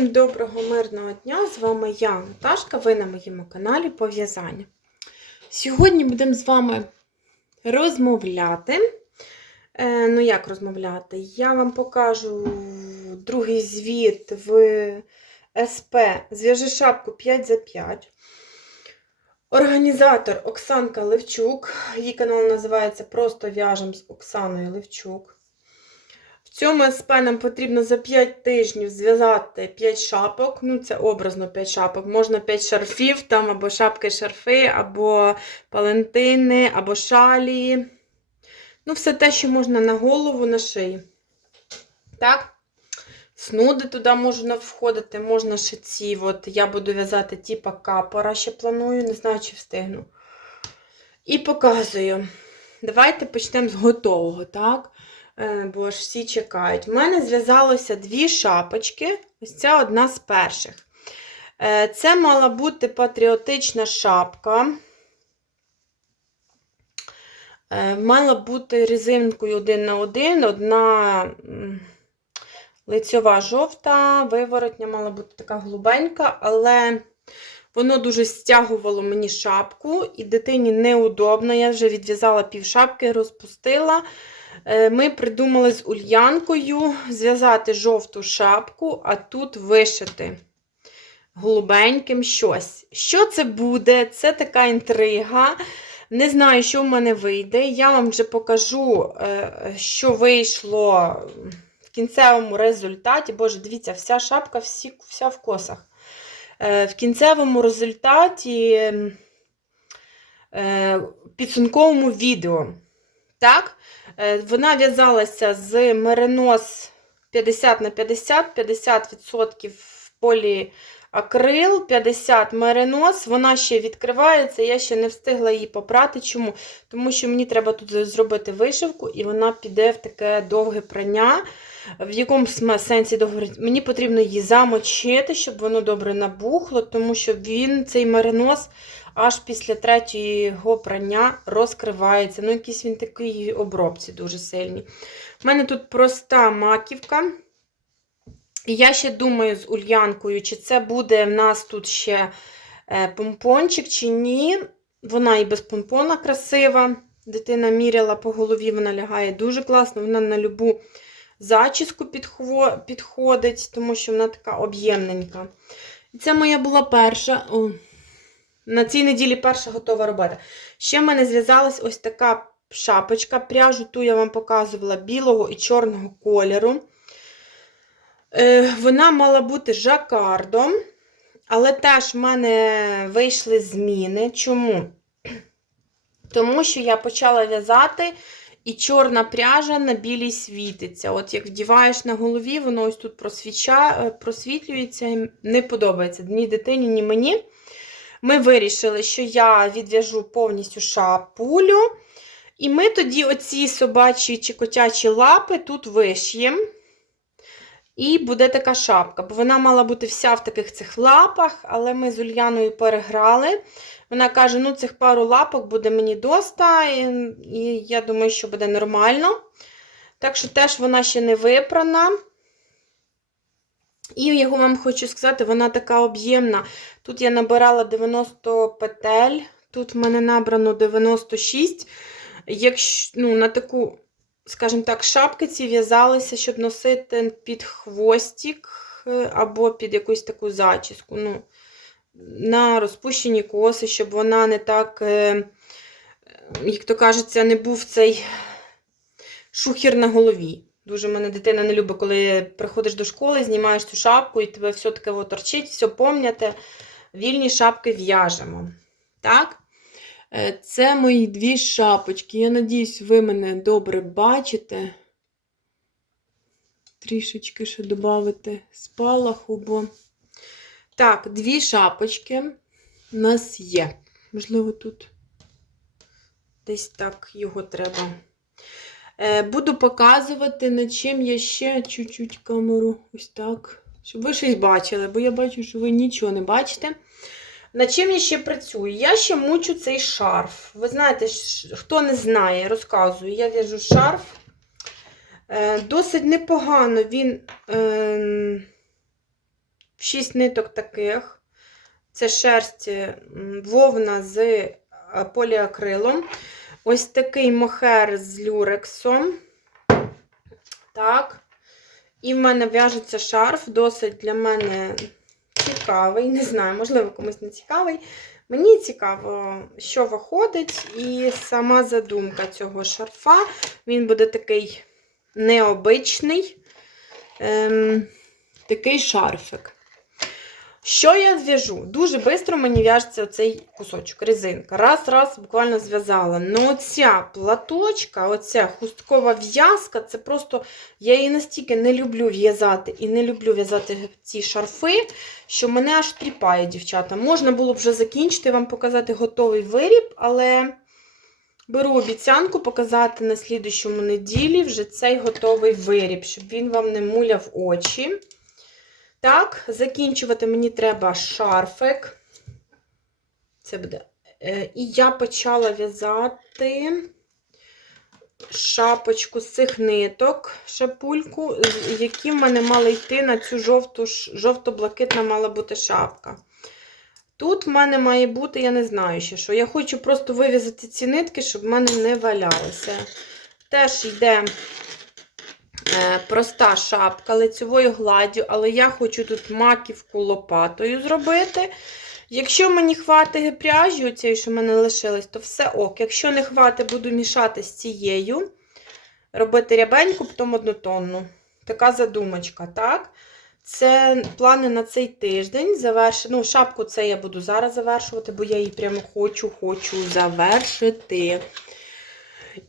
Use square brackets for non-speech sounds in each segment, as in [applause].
Всім доброго мирного дня! З вами я, Наташка, ви на моєму каналі Пов'язання. Сьогодні будемо з вами розмовляти. Е, ну, як розмовляти? Я вам покажу другий звіт в СП Зв'яжи шапку 5 за 5. Організатор Оксанка Левчук. Її канал називається Просто в'яжем з Оксаною Левчук. Цьому СП нам потрібно за 5 тижнів зв'язати 5 шапок. Ну, це образно 5 шапок. Можна 5 шарфів, там або шапки-шарфи, або палентини, або шалі. Ну, все те, що можна на голову, на шиї. Так? Снуди туди можна входити, можна ще ці. От я буду в'язати типа капора, ще планую, не знаю, чи встигну. І показую. Давайте почнемо з готового, так? Е, Бо ж всі чекають. У мене зв'язалося дві шапочки. Ось ця одна з перших. Е, Це мала бути патріотична шапка. Е, Мала бути резинкою один на один, одна лицьова жовта, виворотня мала бути така голубенька, але воно дуже стягувало мені шапку, і дитині неудобно. Я вже відв'язала пів шапки, розпустила. Е, Ми придумали з Ульянкою зв'язати жовту шапку, а тут вишити голубеньким щось. Що це буде? Це така інтрига. Не знаю, що в мене вийде. Я вам вже покажу, е, що вийшло в кінцевому результаті. Боже, дивіться, вся шапка всі, вся в косах. Е, В кінцевому результаті підсумковому відео. Так? Е, Вона в'язалася з меринос 50 на 50, 50% поліакрил, 50 меринос. Вона ще відкривається, я ще не встигла її попрати. Чому? Тому що мені треба тут зробити вишивку, і вона піде в таке довге прання. В якому сенсі довго? Мені потрібно її замочити, щоб воно добре набухло, тому що він, цей меринос, аж після третього прання розкривається. Ну, якийсь він такий обробці дуже сильний. У мене тут проста маківка. І я ще думаю з Ульянкою, чи це буде в нас тут ще е, помпончик, чи ні. Вона і без помпона красива. Дитина міряла по голові, вона лягає дуже класно, вона на любу зачіску підходить, тому що вона така об'ємненька. І це моя була перша. О, на цій неділі перша готова робота. Ще в мене зв'язалась ось така шапочка. Пряжу ту я вам показувала білого і чорного кольору. Е, Вона мала бути жакардом, але теж в мене вийшли зміни. Чому? [clears throat] Тому що я почала в'язати, і чорна пряжа на білій світиться. От як вдіваєш на голові, воно ось тут просвіча, е, просвітлюється не подобається ні дитині, ні мені. Ми вирішили, що я відв'яжу повністю шапулю. І ми тоді оці собачі чи котячі лапи тут виш'ємо. І буде така шапка, бо вона мала бути вся в таких цих лапах, але ми з Ульяною переграли. Вона каже: ну, цих пару лапок буде мені доста, і, і я думаю, що буде нормально. Так що теж вона ще не випрана. І я вам хочу сказати, вона така об'ємна. Тут я набирала 90 петель, тут в мене набрано 96. Якщо ну, на таку, скажімо так, шапки ці в'язалися, щоб носити під хвостик е, або під якусь таку зачіску. Ну, на розпущені коси, щоб вона не так, е, як то кажеться, не був цей шухер на голові. Дуже мене дитина не любить, коли приходиш до школи, знімаєш цю шапку і тебе все таке торчить, все помняте. Вільні шапки в'яжемо. Так? Е, Це мої дві шапочки. Я надіюсь, ви мене добре бачите. Трішечки ще додати спалаху, бо. Так, дві шапочки у нас є. Можливо, тут десь так його треба. Е, Буду показувати, над чим я ще чуть-чуть камеру. Ось так. Щоб ви щось бачили, бо я бачу, що ви нічого не бачите. Над чим я ще працюю? Я ще мучу цей шарф. Ви знаєте, хто не знає, розказую. Я в'яжу шарф. Е, Досить непогано він. Е, 6 ниток таких. Це шерсть вовна з е, поліакрилом. Ось такий мохер з люрексом. Так. І в мене в'яжеться шарф, досить для мене цікавий. Не знаю, можливо, комусь не цікавий. Мені цікаво, що виходить, і сама задумка цього шарфа. Він буде такий необичний, ем, такий шарфик. Що я зв'яжу? Дуже швидко мені в'яжеться цей кусочок, резинка. Раз, раз, буквально зв'язала. Ну, оця платочка, оця хусткова в'язка, це просто. Я її настільки не люблю в'язати і не люблю в'язати ці шарфи, що мене аж тріпає, дівчата. Можна було б вже закінчити, вам показати готовий виріб, але беру обіцянку показати на слідущому неділі вже цей готовий виріб, щоб він вам не муляв очі. Так, закінчувати мені треба шарфик. Це буде. Е, І я почала в'язати шапочку з цих ниток, шапульку, які в мене мали йти на цю жовту, жовто-блакитна мала бути шапка. Тут в мене має бути, я не знаю ще що. Я хочу просто вив'язати ці нитки, щоб в мене не валялися. Теж йде проста шапка лицевою гладдю, але я хочу тут маківку лопатою зробити. Якщо мені хватить пряжі, оцієї, що в мене лишилось, то все ок. Якщо не хватить, буду мішати з цією, робити рябеньку, потім однотонну. Така задумочка, так? Це плани на цей тиждень. Заверш... Ну, шапку це я буду зараз завершувати, бо я її прямо хочу, хочу завершити.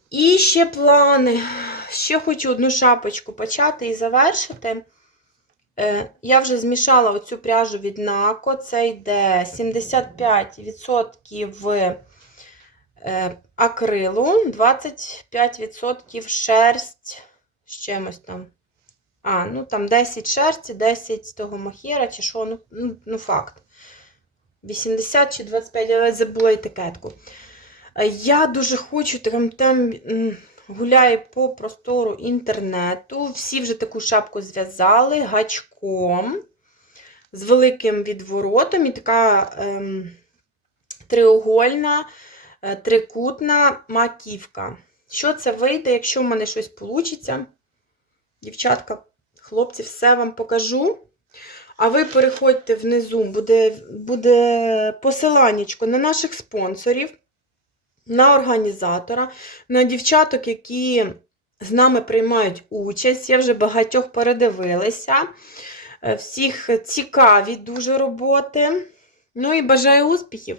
І ще плани. Ще хочу одну шапочку почати і завершити. Е, Я вже змішала оцю пряжу від Нако. Це йде 75% е, акрилу, 25% шерсть з чимось там. А, ну там 10 шерсті, 10 з того мохера, чи що, ну, ну, ну факт. 80 чи 25, я забула етикетку. Е, Я дуже хочу, там, там м, гуляю по простору інтернету. Всі вже таку шапку зв'язали гачком з великим відворотом і така ем, треугольна, е, трикутна маківка. Що це вийде, якщо в мене щось вийде? Дівчатка, хлопці, все вам покажу. А ви переходьте внизу, буде, буде посиланнячко на наших спонсорів, на організатора, на дівчаток, які з нами приймають участь. Я вже багатьох передивилася. Е, Всіх цікаві дуже роботи. Ну і бажаю успіхів!